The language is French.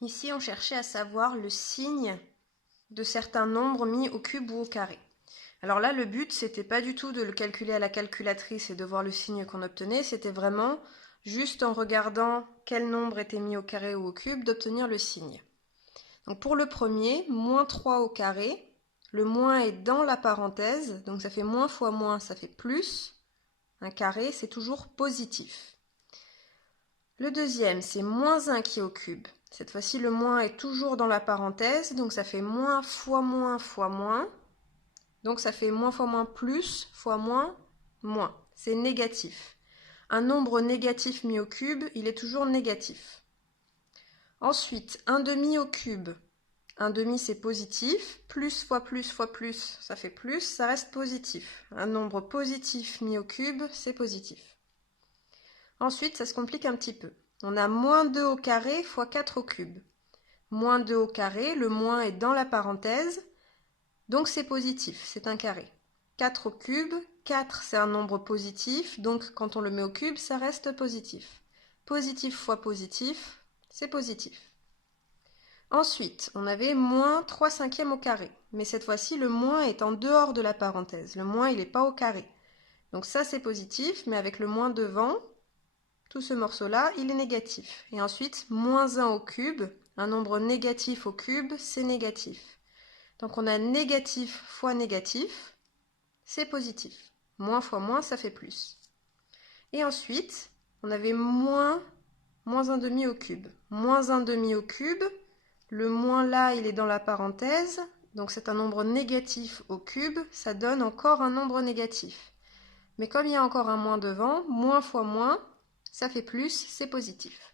Ici, on cherchait à savoir le signe de certains nombres mis au cube ou au carré. Alors là, le but, c'était pas du tout de le calculer à la calculatrice et de voir le signe qu'on obtenait, c'était vraiment, juste en regardant quel nombre était mis au carré ou au cube, d'obtenir le signe. Donc pour le premier, moins 3 au carré, le moins est dans la parenthèse, donc ça fait moins fois moins, ça fait plus. Un carré, c'est toujours positif. Le deuxième, c'est moins 1 qui est au cube. Cette fois-ci, le moins est toujours dans la parenthèse, donc ça fait moins fois moins fois moins. Donc ça fait moins fois moins plus fois moins moins. C'est négatif. Un nombre négatif mis au cube, il est toujours négatif. Ensuite, un demi au cube. Un demi, c'est positif. Plus fois plus fois plus, ça fait plus, ça reste positif. Un nombre positif mis au cube, c'est positif. Ensuite, ça se complique un petit peu. On a moins 2 au carré fois 4 au cube. Moins 2 au carré, le moins est dans la parenthèse, donc c'est positif, c'est un carré. 4 au cube, 4 c'est un nombre positif, donc quand on le met au cube, ça reste positif. Positif fois positif, c'est positif. Ensuite, on avait moins 3 cinquièmes au carré, mais cette fois-ci, le moins est en dehors de la parenthèse. Le moins, il n'est pas au carré. Donc ça, c'est positif, mais avec le moins devant, tout ce morceau-là, il est négatif. Et ensuite, moins 1 au cube, un nombre négatif au cube, c'est négatif. Donc on a négatif fois négatif, c'est positif. Moins fois moins, ça fait plus. Et ensuite, on avait moins 1 demi au cube. Moins 1 demi au cube, le moins là, il est dans la parenthèse, donc c'est un nombre négatif au cube, ça donne encore un nombre négatif. Mais comme il y a encore un moins devant, moins fois moins, ça fait plus, c'est positif.